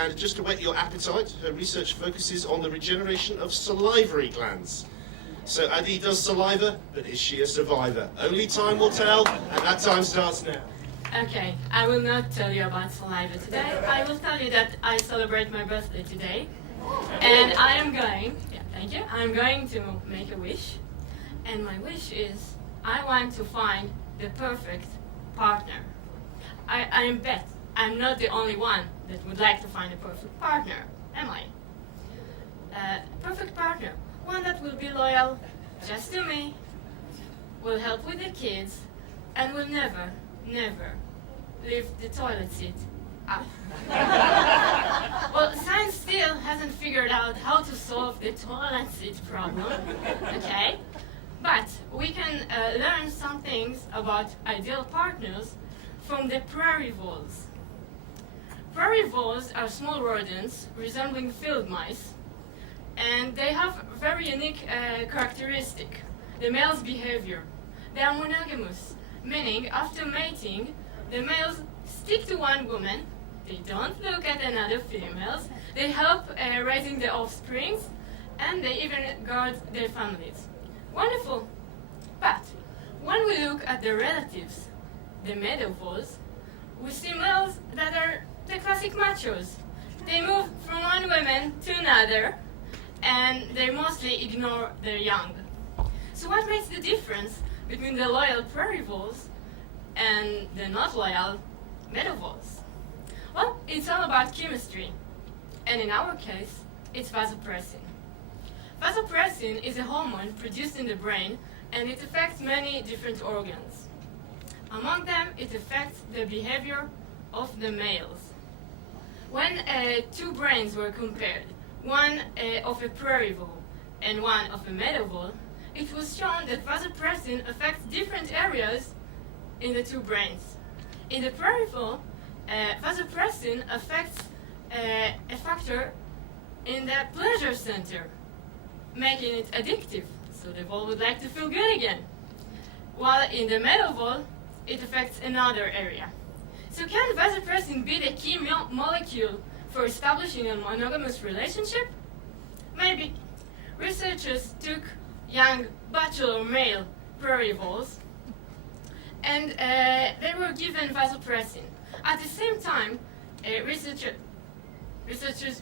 And just to whet your appetite, her research focuses on the regeneration of salivary glands. So Adi does saliva, but is she a survivor? Only time will tell, and that time starts now. Okay, I will not tell you about saliva today. I will tell you that I celebrate my birthday today. And I am going, thank you, I'm going to make a wish. And my wish is, I want to find the perfect partner. I bet I'm not the only one that would like to find a perfect partner, am I? Perfect partner, one that will be loyal just to me, will help with the kids, and will never leave the toilet seat up. Well, science still hasn't figured out how to solve the toilet seat problem, okay? But we can learn some things about ideal partners from the prairie voles. Prairie voles are small rodents resembling field mice, and they have a very unique characteristic, the male's behavior. They are monogamous, meaning after mating, the males stick to one woman, they don't look at another females, they help raising their offsprings, and they even guard their families. Wonderful! But when we look at the relatives, the meadow voles, we see males that are the classic machos. They move from one woman to another, and they mostly ignore their young. So what makes the difference between the loyal prairie voles and the not loyal meadow voles? Well, it's all about chemistry, and in our case, it's vasopressin. Vasopressin is a hormone produced in the brain, and it affects many different organs. Among them, it affects the behavior of the males. When two brains were compared, one of a prairie vole and one of a meadow vole, it was shown that vasopressin affects different areas in the two brains. In the prairie vole, vasopressin affects a factor in the pleasure center, making it addictive, so the vole would like to feel good again. While in the meadow vole, it affects another area. So can vasopressin be the key molecule for establishing a monogamous relationship? Maybe. Researchers took young bachelor male prairie voles and they were given vasopressin. At the same time, researchers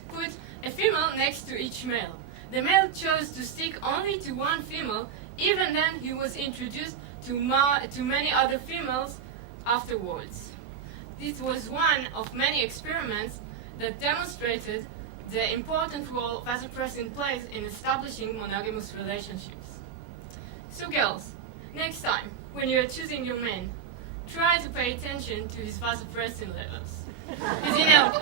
put a female next to each male. The male chose to stick only to one female, even then he was introduced to many other females afterwards. This was one of many experiments that demonstrated the important role vasopressin plays in establishing monogamous relationships. So girls, next time, when you are choosing your man, try to pay attention to his vasopressin levels. Because you know,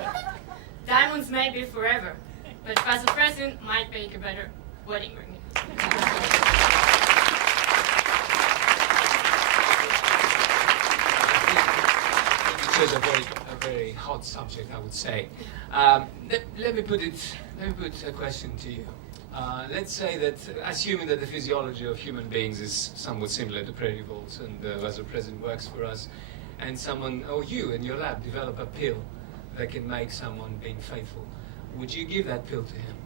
diamonds may be forever, but vasopressin might make a better wedding ring. It is a very hot subject, I would say. Let me put a question to you. Let's say that, assuming that the physiology of human beings is somewhat similar to prairie voles and vasopressin works for us, and someone, or you in your lab, develop a pill that can make someone being faithful, would you give that pill to him?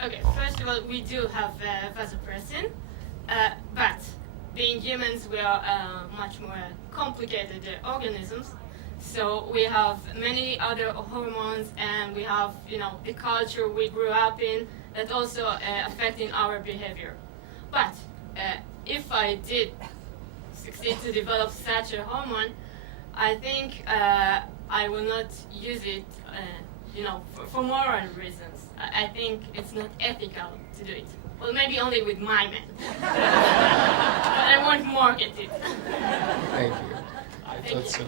Okay, first of all, we do have vasopressin, but being humans, we are much more complicated organisms. So we have many other hormones, and we have, the culture we grew up in that also affecting our behavior. But if I did succeed to develop such a hormone, I think I will not use it, for moral reasons. I think it's not ethical to do it. Well, maybe only with my man. But I won't market it. Thank you. I thought so.